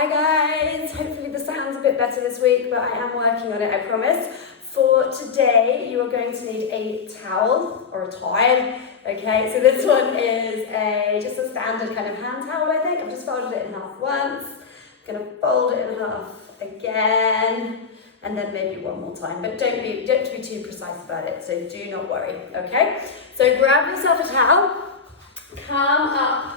Hi guys, hopefully the sound's a bit better this week, but I am working on it, I promise. For today, you are going to need a towel or a towel. Okay, so this one is just a standard kind of hand towel, I think. I've just folded it in half once. I'm gonna fold it in half again, and then maybe one more time. But don't be too precise about it, so do not worry, okay? So grab yourself a towel, come up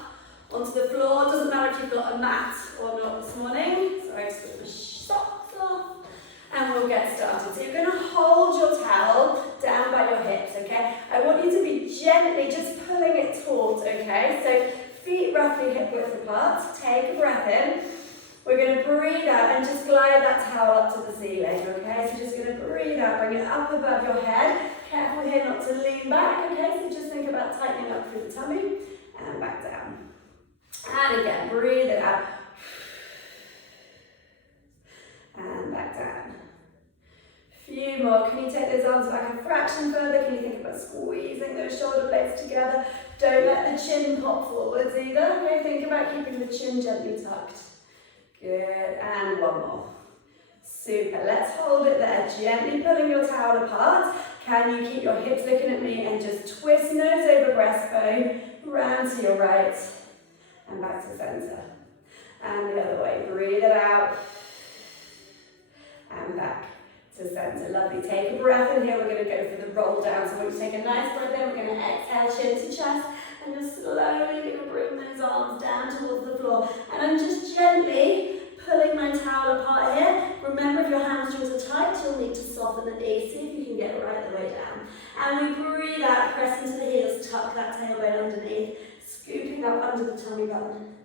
onto the floor. Doesn't matter if you've got a mat or not this morning. So I just put my socks off and we'll get started. So you're going to hold your towel down by your hips, okay? I want you to be gently just pulling it taut, okay? So feet roughly hip width apart. Take a breath in. We're going to breathe out and just glide that towel up to the ceiling, okay? So just going to breathe out, bring it up above your head. Careful here not to lean back, okay? So just think about tightening up through the tummy and back down. And again, breathe it out. And back down. Few more. Can you take those arms back a fraction further? Can you think about squeezing those shoulder blades together? Don't let the chin pop forwards either. Okay, think about keeping the chin gently tucked. Good, and one more. Super, let's hold it there. Gently pulling your towel apart. Can you keep your hips looking at me and just twist nose over breastbone, round to your right. And back to center. And the other way. Breathe it out. And back to center. Lovely. Take a breath in here. We're going to go for the roll down. So when you take a nice breath in, we're going to exhale chin to chest. And just slowly going to bring those arms down towards the floor. And I'm just gently pulling my towel apart here. Remember, if your hamstrings are tight, you'll need to soften the knees. See if you can get it right the way down. And we breathe out, press into the heels, tuck that tailbone underneath. Scooping up under the tummy button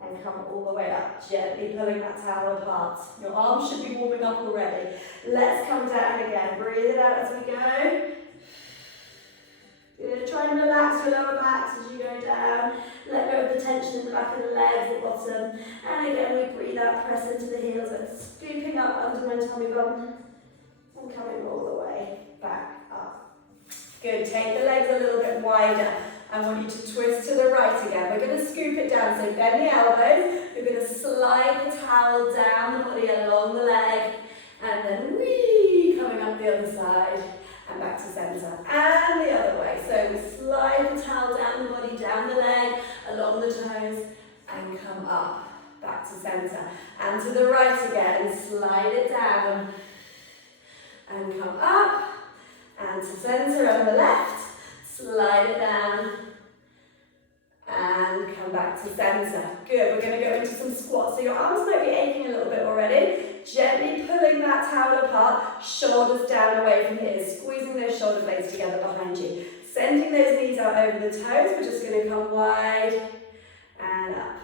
and come all the way up, gently pulling that towel apart. Your arms should be warming up already. Let's come down again. Breathe it out as we go. Good. Try and relax your lower backs as you go down. Let go of the tension in the back of the legs, the bottom. And again, we breathe out, press into the heels and scooping up under my tummy button and coming all the way back up. Good. Take the legs a little bit wider. I want you to twist to the right again. We're going to scoop it down, so bend the elbows. We're going to slide the towel down the body along the leg, and then whee, coming up the other side, and back to center. And the other way. So we slide the towel down the body, down the leg, along the toes, and come up, back to center. And to the right again, slide it down, and come up, and to center on the left. Slide it down and come back to center. Good, we're going to go into some squats. So your arms might be aching a little bit already. Gently pulling that towel apart, shoulders down away from here, squeezing those shoulder blades together behind you. Sending those knees out over the toes. We're just going to come wide and up.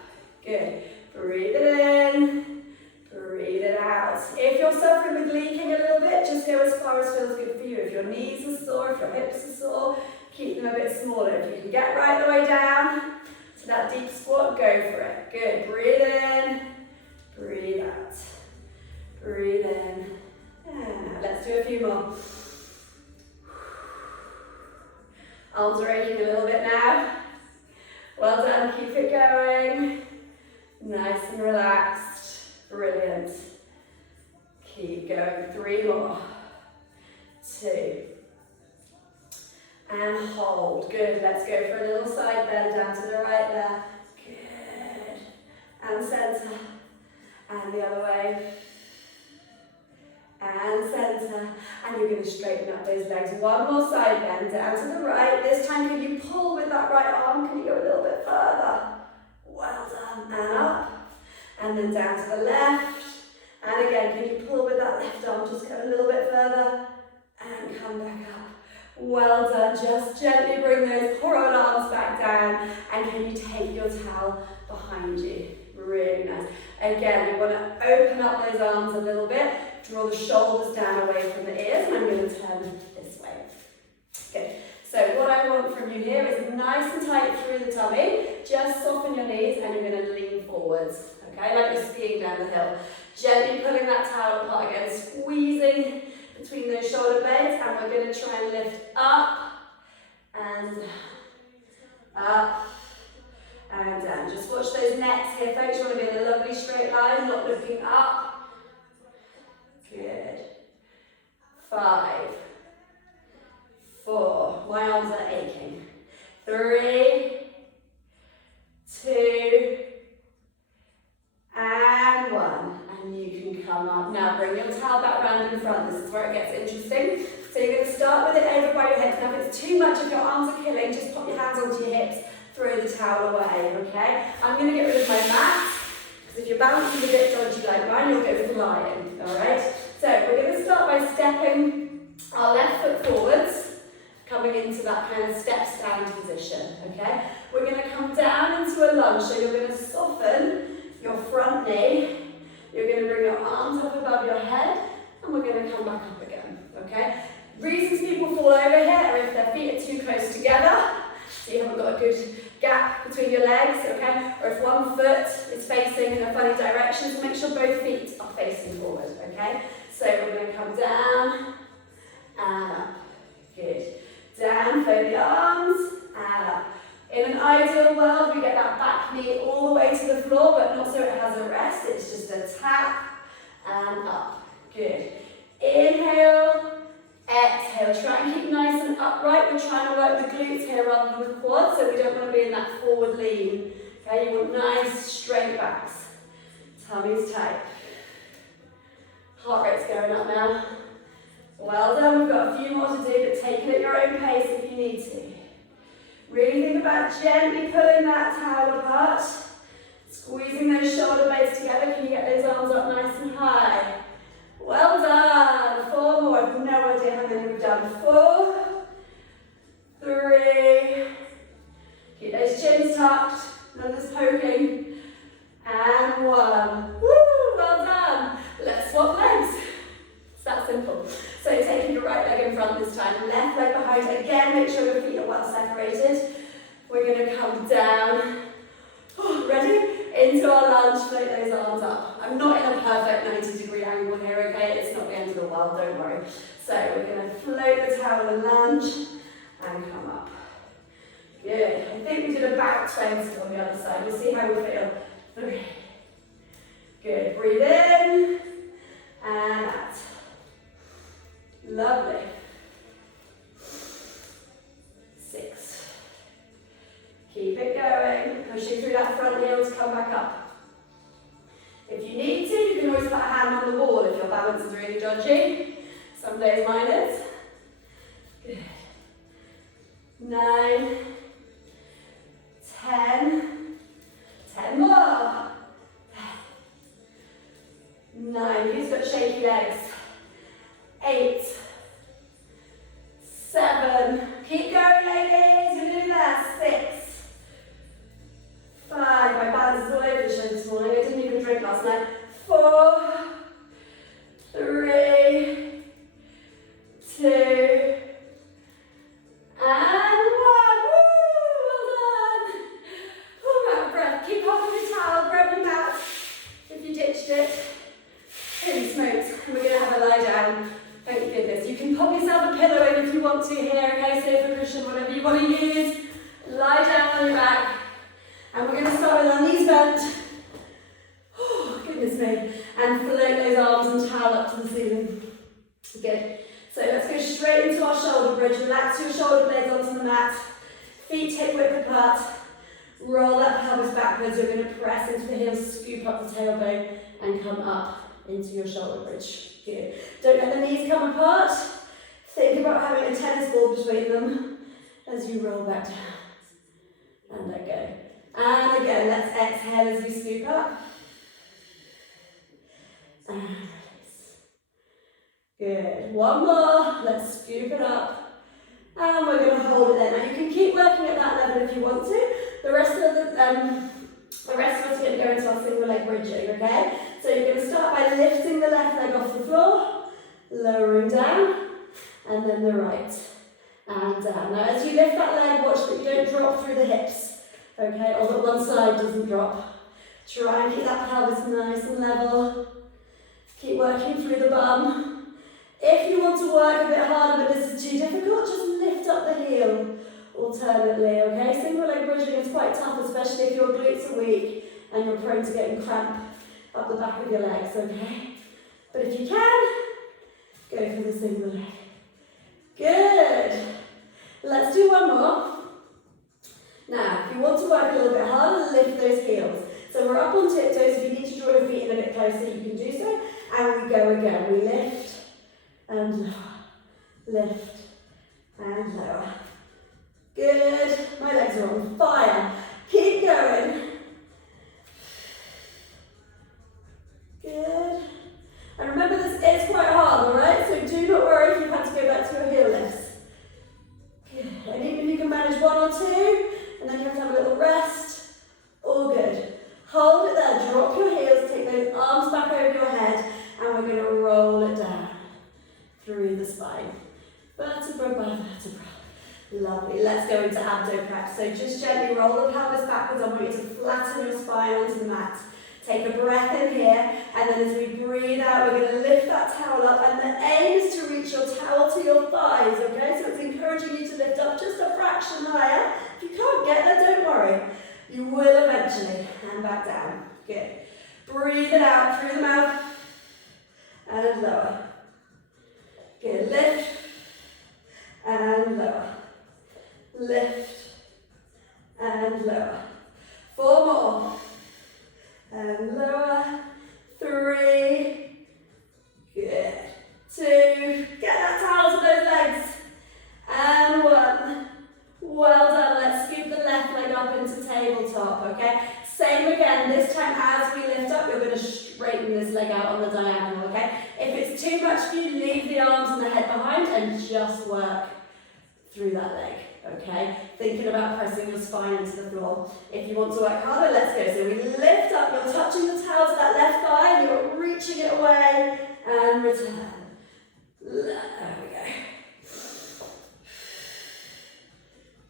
Good. Breathe it in. Breathe it out. If you're suffering with leaking a little bit, just go as far as feels good for you. If your knees are sore, if your hips are sore, keep them a bit smaller. If you can get right the way down to that deep squat, go for it. Good. Breathe in. Breathe out. Breathe in. And let's do a few more. Arms are aching a little bit now. Well done. Keep it going. Nice and relaxed. Brilliant. Keep going. 3 more. 2. And hold. Good. Let's go for a little side bend down to the right there. Good. And center. And the other way. And center. And you're going to straighten up those legs. One more side bend down to the right. This time, can you pull with that right arm? Can you go a little bit further? Well done. And up. And then down to the left. And again, can you pull with that left arm? Just go a little bit further. And come back up. Well done. Just gently bring those poor old arms back down. And can you take your towel behind you? Really nice. Again, we want to open up those arms a little bit. Draw the shoulders down away from the ears. And I'm going to turn this way. Good. So what I want from you here is nice and tight through the tummy. Just soften your knees and you're going to lean forwards. Okay, like you're skiing down the hill. Gently pulling that towel apart again. Squeezing between those shoulder blades, and we're going to try and lift up and up and down. Just watch those necks here, folks. You want to be in a lovely straight line, not looking up. Good. 5, 4, my arms are aching. 3, 2, and 1. And you can come up. Now bring your towel back round in front. This is where it gets interesting. So you're going to start with it over by your hips. Now if it's too much, if your arms are killing, just pop your hands onto your hips, throw the towel away, okay? I'm going to get rid of my mat, because if your balance is a bit dodgy like mine, you'll go flying, alright? So we're going to start by stepping our left foot forwards, coming into that kind of step stand position, okay? We're going to come down into a lunge, so you're going to soften your front knee, you're going to bring your arms up above your head, and we're going to come back up again, okay? Reasons people fall over here are if their feet are too close together, so you haven't got a good gap between your legs, okay? Or if one foot is facing in a funny direction, so make sure both feet are facing forward, okay? So we're going to come down and up. Good. Down, float the arms, and up. In an ideal world, we get that back knee all the way to the floor, but not so it has a rest. It's just a tap and up. Good. Inhale, exhale. Try and keep nice and upright. We're trying to work the glutes here rather than the quads, so we don't want to be in that forward lean. Okay, you want nice, straight backs. Tummy's tight. Heart rate's going up now. Well done, we've got a few more to do, but take it at your own pace if you need to. Really think about gently pulling that towel apart, squeezing those shoulder blades together. Can you get those arms up nice and high? Well done. 4 more. I have no idea how many we've done. 4, 3, keep those chins tucked, none of this poking, and 1. Woo, well done. Let's swap legs. It's that simple. So taking your right leg in front this time, left leg behind. Again, make sure your feet are well separated. We're going to come down. Ready? Into our lunge, float those arms up. I'm not in a perfect 90-degree angle here, okay? It's not the end of the world, don't worry. So we're going to float the towel and lunge and come up. Good. I think we did about 20 on the other side. We'll see how we feel. 3. Good. Breathe in and out. Lovely. 6. Keep it going. Pushing through that front heel to come back up. If you need to, you can always put a hand on the wall if your balance is really dodgy. Some days mine is. Good. 9, 10. 10 more. 9. Who's got shaky legs? 8, 7. Keep going, ladies. You're doing that. 6, 5. My balance is all over the show this morning. I didn't even drink last night. 4, 3, 2, and 1. Woo! Well done. Oh, I'm out of breath. Keep hold of your towel. Grab your mat if you ditched it. Holy smokes. We're going to have a lie down. Thank goodness. You can pop yourself a pillow in if you want to here, okay? Sofa cushion, whatever you want to use. Lie down on your back. And we're going to start with our knees bent. Oh, goodness me. And float those arms and towel up to the ceiling. Good. So let's go straight into our shoulder bridge. Relax your shoulder blades onto the mat. Feet hip width apart. Roll that pelvis backwards. You're going to press into the heels, scoop up the tailbone, and come up into your shoulder bridge. Good. Don't let the knees come apart. Think about having a tennis ball between them as you roll back down. And let go. And again, let's exhale as we scoop up. And release. Good. 1 more. Let's scoop it up. And we're going to hold it there. Now you can keep working at that level if you want to. The rest of us are going to go into our single leg bridging, okay? So you're going to start by lifting the left leg off the floor, lowering down, and then the right, and down. Now as you lift that leg, watch that you don't drop through the hips, okay? Or that one side doesn't drop. Try and keep that pelvis nice and level. Keep working through the bum. If you want to work a bit harder but this is too difficult, just lift up the heel. alternately, okay? Single leg bridging is quite tough, especially if your glutes are weak and you're prone to getting cramp up the back of your legs, okay? But if you can, go for the single leg. Good. Let's do one more. Now, if you want to work a little bit harder, lift those heels. So we're up on tiptoes. If you need to draw your feet in a bit closer, you can do so. And we go again. We lift and lower. Lift and lower. Good. My legs are on fire. Keep going. Good. And remember, this is quite hard, alright? So do not worry if you've had to go back to your heel lifts. Good. And even if you can manage one or two, and then you have to have a little rest, all good. Hold it there, drop your heels, take those arms back over your head, and we're going to roll it down through the spine. Vertebra by vertebra. Lovely. Let's go into abdo prep. So just gently roll the pelvis backwards. I want you to flatten your spine onto the mat. Take a breath in here, and then as we breathe out, we're going to lift that towel up, and the aim is to reach your towel to your thighs, okay? So it's encouraging you to lift up just a fraction higher. If you can't get there, don't worry. You will eventually. And back down. Good. Breathe it out through the mouth, and lower. Good. Lift, and lower. Lift, and lower. 4 more. And lower. 3. Good. 2. Get that towel to those legs. And 1. Well done. Let's scoop the left leg up into tabletop, okay? Same again. This time as we lift up, you're going to straighten this leg out on the diagonal, okay? If it's too much for you, leave the arms and the head behind and just work through that leg. Okay, thinking about pressing your spine into the floor. If you want to work harder, let's go. So we lift up, you're touching the towel to that left thigh, and you're reaching it away, and return. There we go.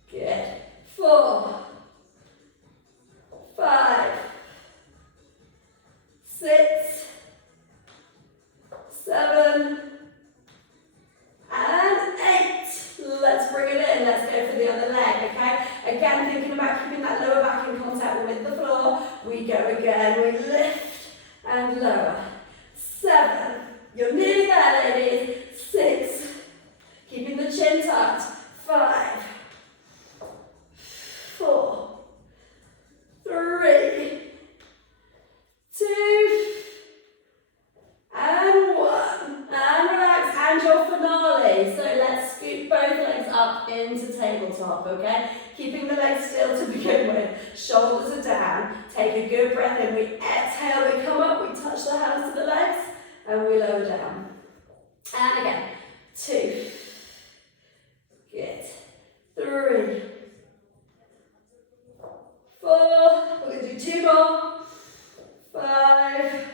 Good. 4, 5, 6, 7, and 8. Let's bring it in. Let's go for the other leg, okay? Again, thinking about keeping that lower back in contact with the floor. We go again. We lift and lower. 7. You're nearly there, ladies. 6. Keeping the chin tucked. 5. 4. 3. 2. And 1. And relax. And your finale. So let's scoop both legs up into tabletop, okay? Keeping the legs still to begin with. Shoulders are down. Take a good breath in. We exhale, we come up, we touch the hands to the legs, and we lower down. And again. 2. Good. 3. 4. We're going to do 2 more. 5.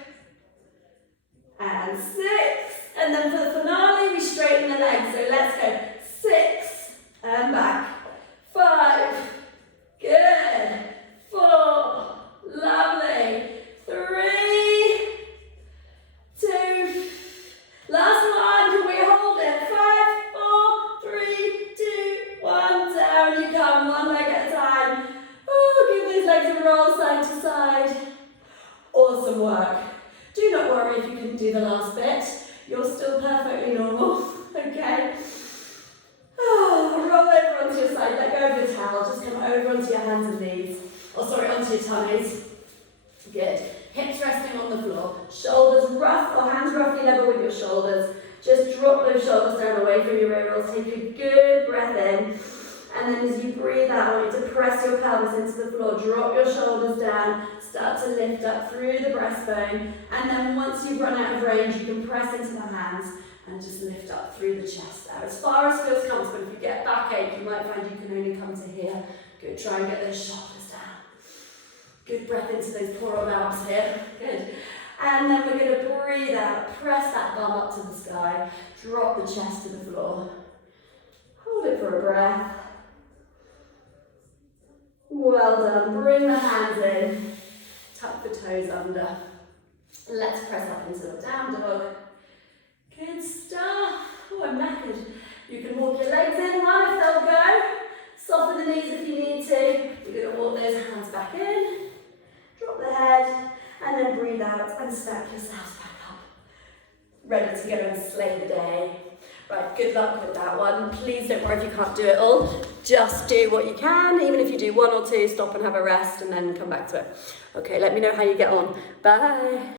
And 6. And then for the finale, we straighten the legs. So let's go. 6. And back. 5. Good. 4. Lovely. 3. 2. Last one. Can we hold it? 5, 4, 3, 2, 1. Down you come. One leg at a time. Oh, give those legs a roll side to side. Awesome work. Do not worry if you couldn't do the last bit. You're still perfectly normal, okay? Oh, roll over onto your side, let go of your towel, just come over onto your hands and knees. Or sorry, onto your tummies. Good. Hips resting on the floor. Shoulders rough, or hands roughly level with your shoulders. Just drop those shoulders down away from your ear rolls. Take a good breath in. And then as you breathe out, I want you to press your pelvis into the floor. Drop your shoulders down. Start to lift up through the breastbone. And then once you've run out of range, you can press into the hands and just lift up through the chest there. As far as feels comfortable. If you get backache, you might find you can only come to here. Good. Try and get those shoulders down. Good breath into those poor old arms here. Good. And then we're going to breathe out. Press that bum up to the sky. Drop the chest to the floor. Hold it for a breath. Well done. Bring the hands in. Tuck the toes under. Let's press up into the down dog. Good stuff. Oh, I'm knackered. You can walk your legs in one if they'll go. Soften the knees if you need to. You're going to walk those hands back in, drop the head, and then breathe out and stack yourselves back up. Ready to go and slay the day. Right, good luck with that one. Please don't worry if you can't do it all. Just do what you can. Even if you do 1 or 2, stop and have a rest and then come back to it. Okay, let me know how you get on. Bye.